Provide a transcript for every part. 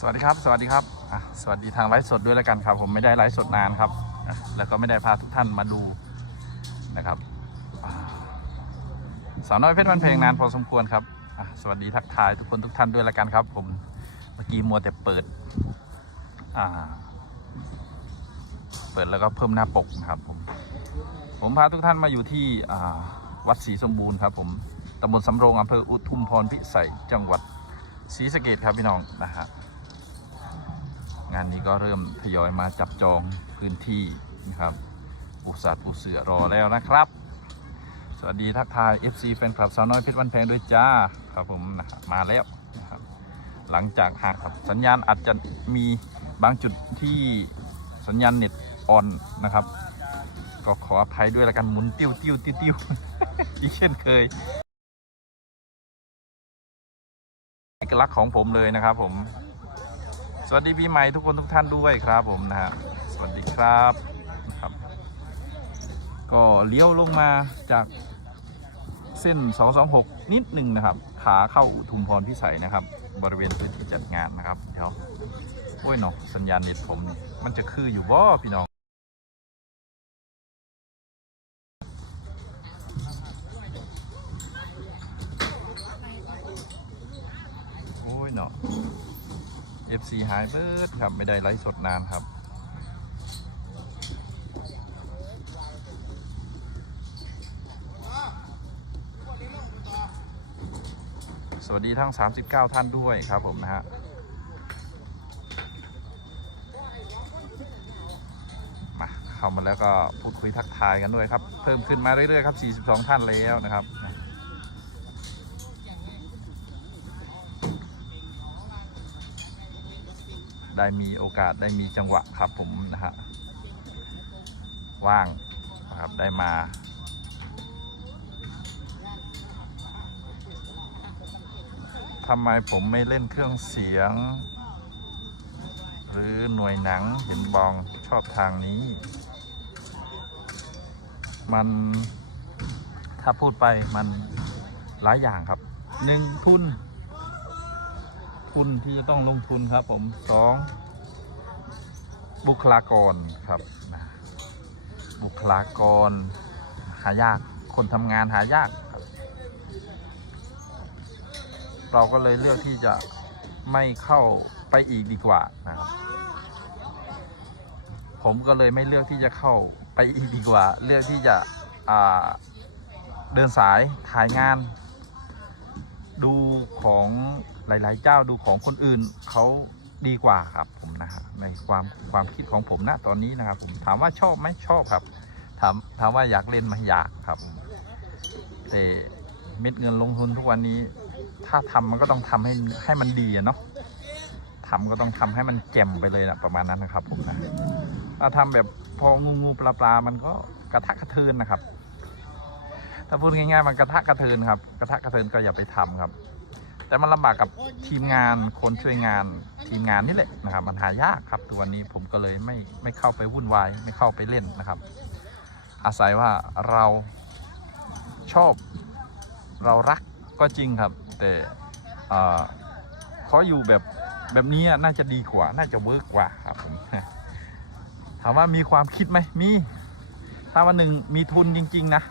สวัสดีครับ สวัสดีครับสวัสดีทางไลฟ์สดด้วยแล้วกันครับ ผมไม่ได้ไลฟ์สดนานครับ แล้วก็ไม่ได้พาทุกท่านมาดูนะครับสาวน้อยเพชรวันเพลงนานพอสมควรครับสวัสดีทักทายทุกคนทุกท่านด้วยแล้วกันครับ ผมเมื่อกี้มัวแต่เปิดเปิดแล้วก็เพิ่มหน้าปกนะครับผมผมพาทุกท่านมาอยู่ที่วัดศรีสมบูรณ์ครับ ผมตำบลสำโรงอำเภออุทุมพรพิสัยจังหวัดศรีสะเกดครับพี่น้องนะฮะ งานนี้ก็เริ่มทยอยมาจับจองพื้นที่นะครับปูสัตว์ปูเสือรอแล้วนะครับ สวัสดีทักทาย FC แฟนคลับสาวน้อยเพชรวันแพงด้วยจ้าครับผมนะครับมาแล้วนะครับหลังจากหากสัญญาณอาจจะมีบางจุดที่สัญญาณเน็ตอ่อนนะครับ ก็ขออภัยด้วยละกันหมุนติ้วติ้วติ้วติ้วอีกเช่นเคยเอกลักษณ์ของผมเลยนะครับผม สวัสดีปีใหม่ทุกคนทุกท่านด้วยครับผมนะฮะสวัสดีครับนะครับ ก็เลี้ยวลงมาจากเส้น 226 นิดหนึ่งนะครับ ขาเข้าอุทุมพรพิสัยนะครับ บริเวณพื้นที่จัดงานนะครับ เดี๋ยว โอ้ยเนาะสัญญาณเน็ตผม มันจะคืออยู่บ่พี่น้อง โอ้ยเนาะ FC หายเบิร์ดครับไม่ได้ไลฟ์สดนานครับ สวัสดีทั้ง 39 ท่านด้วยครับผมนะฮะมาเข้ามาแล้วก็พูดคุยทักทายกันด้วยครับ เพิ่มขึ้นมาเรื่อยๆครับ 42 ท่านแล้วนะครับ ได้มีโอกาสได้มีจังหวะครับผมนะฮะว่างนะครับได้มา ทำไมผมไม่เล่นเครื่องเสียง หรือหน่วยหนังเห็นบองชอบทางนี้ มันถ้าพูดไปมันหลายอย่างครับหนึ่งทุน ทุนที่จะต้องลงทุนครับผมสองบุคลากรครับนะบุคลากร หายากคนทำงานหายากเราก็เลยเลือกที่จะไม่เข้าไปอีกดีกว่านะครับ ผมก็เลยไม่เลือกที่จะเข้าไปอีกดีกว่า เลือกที่จะเดินสายถ่ายงาน ดูของ หลาย ๆ เจ้าดูของคนอื่นเขาดีกว่าครับผมนะฮะในความความคิดของผมนะตอนนี้นะครับผมถามว่าชอบไหมชอบครับ ถามถามว่าอยากเล่นไหมอยากครับ แต่เม็ดเงินลงทุนทุกวันนี้ ถ้าทำมันก็ต้องทำให้ให้มันดีอะเนาะทำก็ต้องทำให้มันแจ่มไปเลยนะประมาณนั้นนะครับผมนะถ้าทำแบบพองูงูปลาปลามันก็กระทะกระเทือนนะครับ ถ้าพูดง่ายๆมันกระทะกระเทือนครับ กระทะกระเทือนก็อย่าไปทำครับ แต่มันลำบากกับทีมงานคนช่วยงานทีมงานนี่แหละนะครับ มันหายากครับตัวนี้ผมก็เลยไม่ไม่เข้าไปวุ่นวายไม่เข้าไปเล่นนะครับ อาศัยว่าเราชอบเรารักก็จริงครับ แต่เขออยู่แบบแบบนี้น่าจะดีกว่า น่าจะเวิร์กกว่าครับผมถามว่ามีความคิดไหมมี ถ้าวันหนึ่งมีทุนจริง ๆ นะ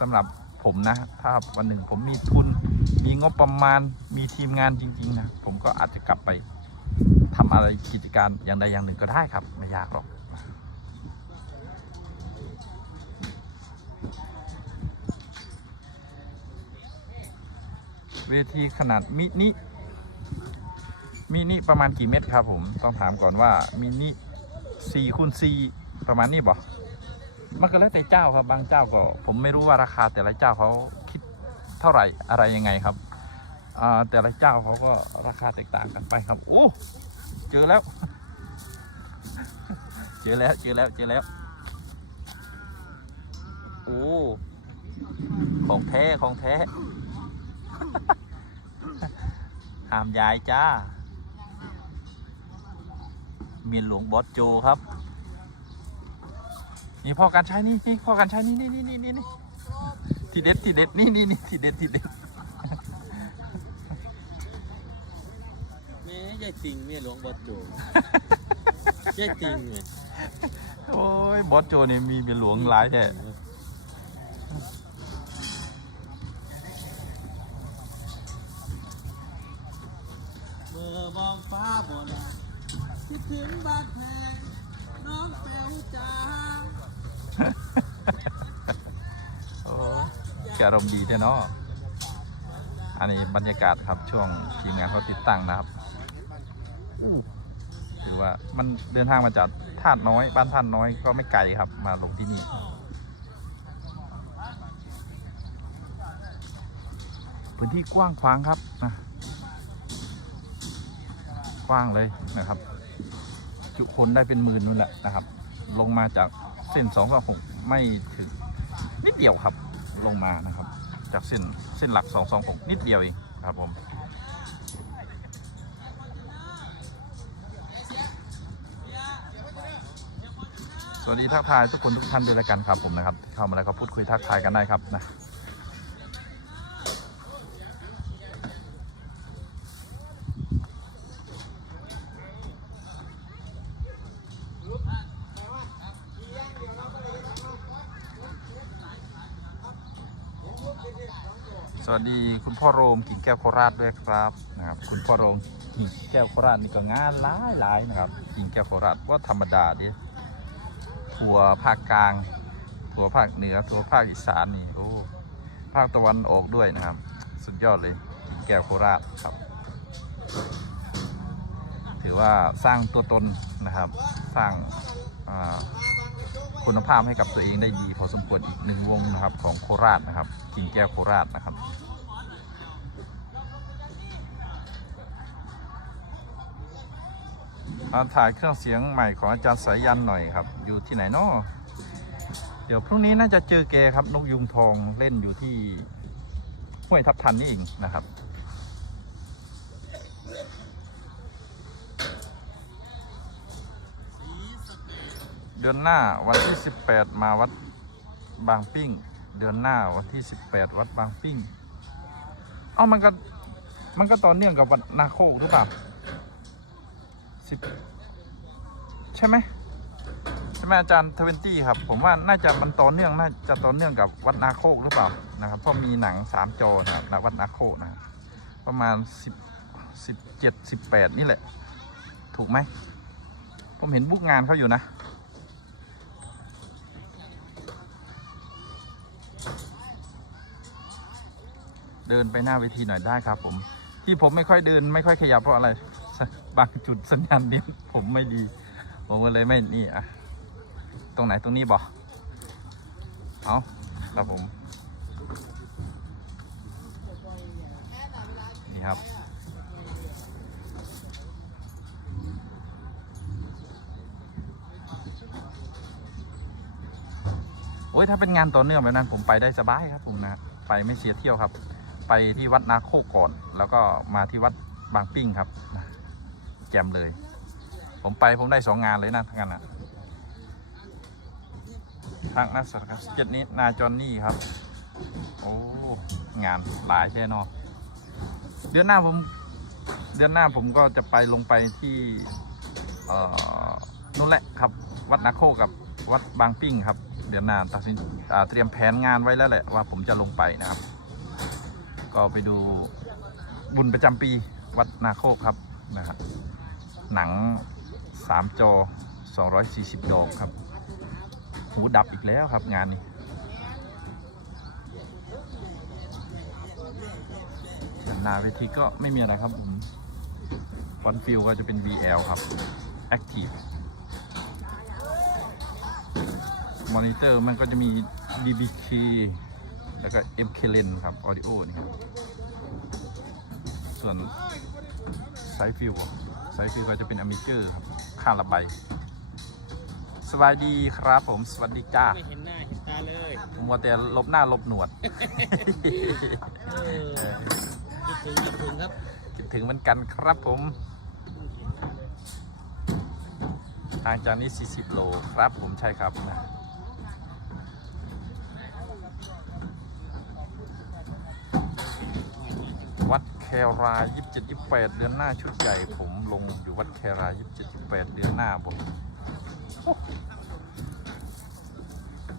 สำหรับ ผมนะ ถ้าวันหนึ่งผมมีทุน มีงบประมาณ มีทีมงานจริง ๆ นะ ผมก็อาจจะกลับไปทำอะไรกิจการอย่างใดอย่างหนึ่งก็ได้ครับ ไม่ยากหรอกเวทีขนาดมินิ มินิประมาณกี่เมตรครับผม ต้องถามก่อนว่ามินิสี่คูณสี่ประมาณนี้บ่ มันก็แล้วแต่เจ้าครับบางเจ้าก็ ผมไม่รู้ว่าราคาแต่ละเจ้าเขาคิดเท่าไหร่อะไรยังไงครับแต่ละเจ้าเขาก็ราคาแตกต่างกันไปครับโอ้เจอแล้ว เจอแล้วเจอแล้วเจอแล้วโอ้ของแท้ของแท้หามยายจ้า เมียนหลวงบอสโจครับ นี่พ่อการใช้นี่นี่พ่อการใช้นี่นี่นี่นี่นี่ทีเด็ดทีเด็ดนี่นี่นี่ทีเด็ดทีเด็ดมีม่ยายติงเมียหลวงบอสโจยายติงไงโอ้ยบอสโจนี่มีเมียหลวงหลายแท้เมื่อมองฟ้าบนคิดถึงบ้านแพงน้องแป๋วจ้า โอ้แกอารมณ์ดีแท้เนาะอันนี้บรรยากาศครับช่วงทีมงานเขาติดตั้งนะครับถือว่ามันเดินทางมาจากท่าน้อย บ้านท่าน้อยก็ไม่ไกลครับ มาลงที่นี่พื้นที่กว้างขวางครับนะกว้างเลยนะครับ จุคนได้เป็นหมื่นนู่นแหละนะครับ ลงมาจากเส้นสองสหกไม่ถึงนิดเดียวครับลงมานะครับ จากเส้นเส้นหลักสองสองหกนิดเดียวเองครับผมสวัสดีทักทายทุกคนทุกท่านด้วยแล้วกันครับผมนะครับ เข้ามาแล้วก็พูดคุยทักทายกันได้ครับนะ วัสดีคุณพ่อโรมกิ่งแก้วโคราชด้วยครับนะครับ คุณพ่อโรมกิ่งแก้วโคราชนี่ก็งานหลายหลายๆนะครับ กิ่งแก้วโคราชว่าธรรมดาดิทัวภาคกลางทัวภาคเหนือทัวภาคอีสานนี่โอ้ภาคตะวันออกด้วยนะครับ สุดยอดเลยกิ่งแก้วโคราชครับ ถือว่าสร้างตัวตนนะครับ สร้างอ่า คุณภาพให้กับตัวเองได้ดีพอสมควรอีกหนึ่งวงนะครับของโคราชนะครับกิ่งแก้วโคราชนะครับถ่ายเครื่องเสียงใหม่ของอาจารย์สายันหน่อยครับ อยู่ที่ไหนเนาะเดี๋ยวพรุ่งนี้น่าจะเจอแกครับนกยุงทองเล่นอยู่ที่ห้วยทับทันนี่เองนะครับ ดือนหน้าวันที่ 18 มาวัดบางปิ้ง เดือนหน้าวันที่ 18 วัดบางปิ้ง เอ้ามันก็มันก็ต่อเนื่องกับวัดนาโคกหรือเปล่าสิบใช่ไหมใช่ไหมอาจารย์ทเวนตี้ครับ ผมว่าน่าจะมันต่อเนื่องน่าจะต่อเนื่องกับวัดนาโคกหรือเปล่านะครับเพราะมีหนังสามจอนะครับวัดนาโคกนะประมาณสิบสิบเจ็ดสิบแปดนี่แหละ ถูกไหมผมเห็นบุกงานเขาอยู่นะ เดินไปหน้าเวทีหน่อยได้ครับ ผม ที่ผมไม่ค่อยเดินไม่ค่อยขยับเพราะอะไร บางจุดสัญญาณเน็ตผมไม่ดี ผมก็เลยไม่นี่อะตรงไหนตรงนี้บอกเอาครับผมนี่ครับโอ้ยถ้าเป็นงานต่อเนื่องแบบนั้นผมไปได้สบายครับผมนะ ไปไม่เสียเที่ยวครับ ไปที่วัดนาโคกก่อน แล้วก็มาที่วัดบางปิ้งครับแจมเลย ผมไปผมได้สองงานเลยนะทั้งนั้นนะทางนักสัตว์ครับเจ็ดนี้นาจอนนี่ครับ โอ้ งานหลายใช่นอะเดือนหน้าผม เดือนหน้าผมก็จะไปลงไปที่เอ่อนู่นแหละครับ วัดนาโคกับวัดบางปิ้งครับ เดือนหน้าตัดสินอ่าเตรียมแผนงานไว้แล้วแหละว่าผมจะลงไปนะครับ ก็ไปดูบุญประจำปีวัดนาโคกครับนะฮะหนังสามจอ 240 ดอกครับ หูดับอีกแล้วครับงานนี้านหน้าเวทีก็ไม่มีอะไรครับผมฟอนฟิลก็จะเป็น VL ครับ Active มอนิเตอร์มันก็จะมี DBK แล้วก็ MK Lens ครับ Audio นี่ครับ ส่วนไซฟิ l ไซฟิ l ก็จะเป็นอ m ม t เจอร์ครับข้างละใบสวัสดีครับผม สวัสดีจ้าไม่เห็นหน้าเห็นตาเลยผมว่าแต่ลบหน้าลบหนวด เออคิดถึงคิดถึงครับคิดถึงเหมือนกันครับผมทางจากนี้ 40 โล ครับผมใช่ครับนะ วัดแขรายยี่สิบเจ็ดยี่สิบแปดเดือนหน้าชุดใหญ่ผมลงอยู่วัดแครายยี่สิบเจ็ดยี่สิบแปดเดือนหน้าผม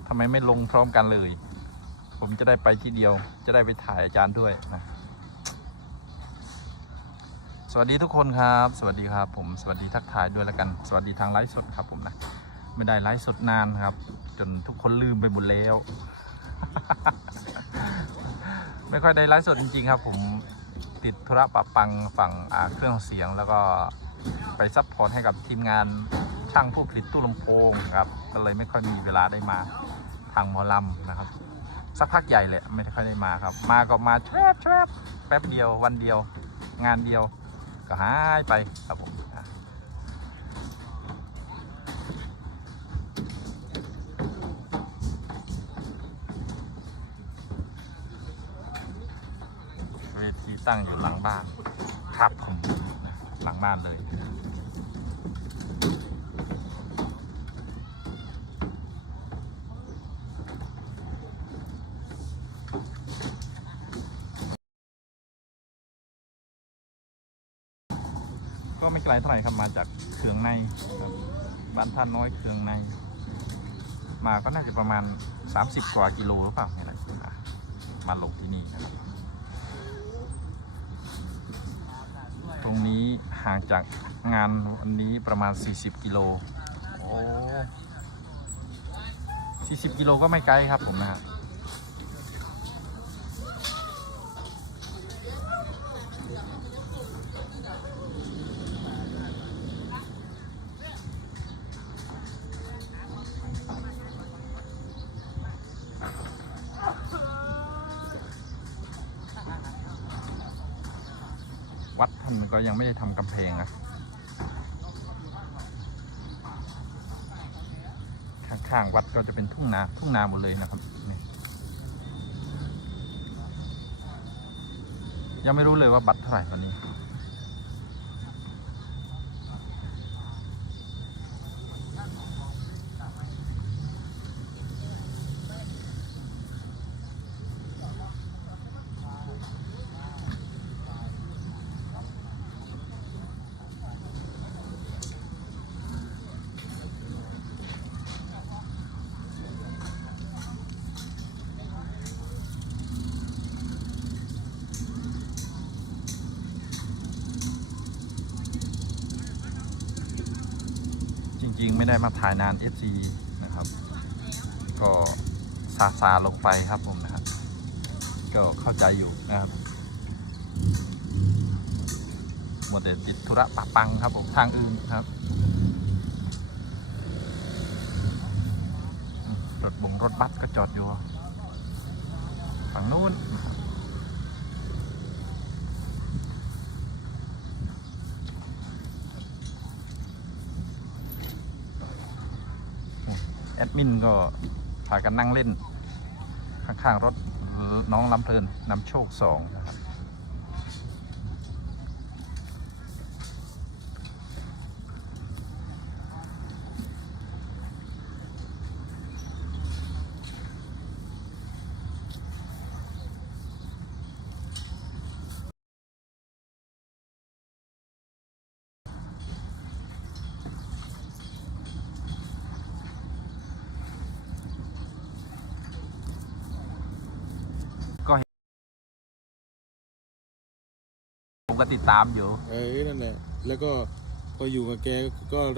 ทำไมไม่ลงพร้อมกันเลย ผมจะได้ไปที่เดียว จะได้ไปถ่ายอาจารย์ด้วยนะสวัสดีทุกคนครับ สวัสดีครับผมสวัสดีทักทายด้วยแล้วกัน สวัสดีทางไลฟ์สดครับผมนะไม่ได้ไลฟ์สดนานครับ จนทุกคนลืมไปหมดแล้ว ไม่ค่อยได้ไลฟ์สดจริงๆครับ ผม ติดธุระปะปังฝั่งเครื่องเสียง แล้วก็ไปซัพพอร์ตให้กับทีมงานช่างผู้ผลิตตู้ลำโพงครับก็เลยไม่ค่อยมีเวลาได้มาทางหมอลำนะครับ สักพักใหญ่เลยไม่ค่อยได้มาครับ มาก็มาแชบแชบแป๊บเดียววันเดียว งานเดียวก็หายไปครับผม วทีตั้งอยู่หลังบ้าน ครับผมหลังบ้านเลยก็ไม่ไกลเท่าไหร่ครับมาจากเคืองในครับบ้านท่านน้อยเคืองใน มาก็น่าจะประมาณ 30 กว่ากิโลหรือเปล่าเนี่ยแหละอะมาลงที่นี่นะครับ ตรงนี้ ห่างจากงานวันนี้ประมาณ 40 กิโล โอ้ 40 กิโลก็ไม่ไกลครับผมนะฮะวั ท่านก็ยังไม่ได้ทำกำแพงนะข้างๆวัดก็จะเป็นทุ่งนาทุ่งนาหมดเลยนะครับยังไม่รู้เลยว่าบัตรเท่าไหร่ตอนนี้ ไม่ได้มาถ่ายนาน FC นะครับ ก็ซาซาลงไปครับผมนะครับ ก็เข้าใจอยู่นะครับหมดแต่ติดธุระปะปังครับผมทางอื่นครับรถบงรถบัสก็จอดอยู่ฝั่งนู้นนะครับ แอดมินก็พากันนั่งเล่น ข้างๆรถน้องลำเพลินนำโชคสองนะครับ ผมก็ติดตามอยู่ เออนั่นแหละแล้วก็พออยู่กับแกก็รับ